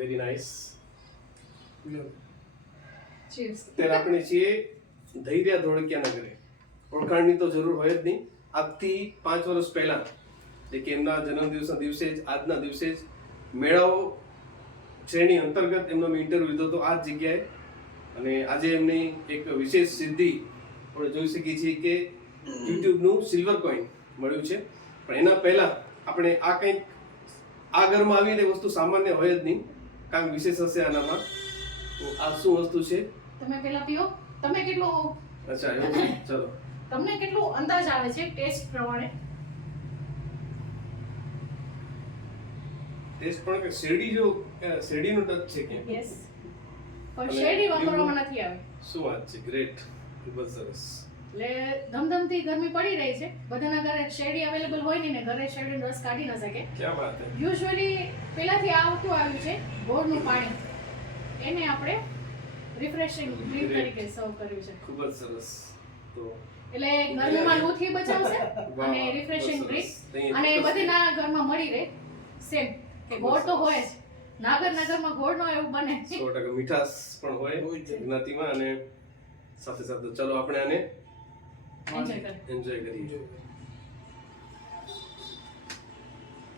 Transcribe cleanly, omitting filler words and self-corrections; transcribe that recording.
Very nice. Cheese. ત્યારે આપણે છીએ ધૈર્યા ધોળકિયા નગરે. ઓળખાણની તો જરૂર હોય જ નહીં. આજથી 5 વર્ષ પહેલા એટલે કે એમના જન્મદિવસના દિવસે જ આજના દિવસે જ મેળાઓ શ્રેણી અંતર્ગત એમનો મેં ઇન્ટરવ્યુ લીધો હતો આ જ જગ્યાએ. અને આજે એમની એક વિશેષ સિદ્ધિ આપણે જોઈ શકીએ છીએ કે યુટ્યુબનું સિલ્વર કોઈન મળ્યું છે. પણ એના પહેલા આપણે આ કંઈક આ ઘરમાં આવીને વસ્તુ સામાન્ય હોય જ નહીં, કાંઈક વિશેષ હશે આનામાં. તો આ શું વસ્તુ છે? તમે પેલા પીઓ. તમે કેટલું અચ્છા એવું છે. ચલો તમને કેટલું અંદાજ આવે છે ટેસ્ટ પ્રમાણે? ટેસ્ટ પણ કે શેરડી જો શેરડીનો ટચ છે કે યસ. પણ શેરડી વાપરવામાં નથી આવે. શું વાત છે. ગ્રેટ. ખૂબ જ સરસ. એટલે ધમધમતી ગરમી પડી રહી છે. બધાના ઘરે શેરડી અવેલેબલ હોય નહીં ને ઘરે શેરડીનો રસ કાઢી ન શકે. ક્યાં વાત છે. યુઝ્યુઅલી પહેલાથી આવતું આવ્યું છે ગોળનું પાણી. એને આપણે રિફ્રેશિંગ ડ્રિંક તરીકે સર્વ કર્યું છે. ખૂબ જ સરસ. તો એટલે ગરમીમાં લૂથી બચાવશે અને રિફ્રેશિંગ ડ્રિંક અને બધીના ઘરમાં મળી રહે. સેમ કે ગોળ તો હોય જ. નાગરના ઘરમાં ગોળ નો એવું બને. 100% મીઠાશ પણ હોય જ્ઞાતિમાં. અને સાથે સાથે ચલો આપણે આને એન્જોય કરીએ. એન્જોય કરીએ.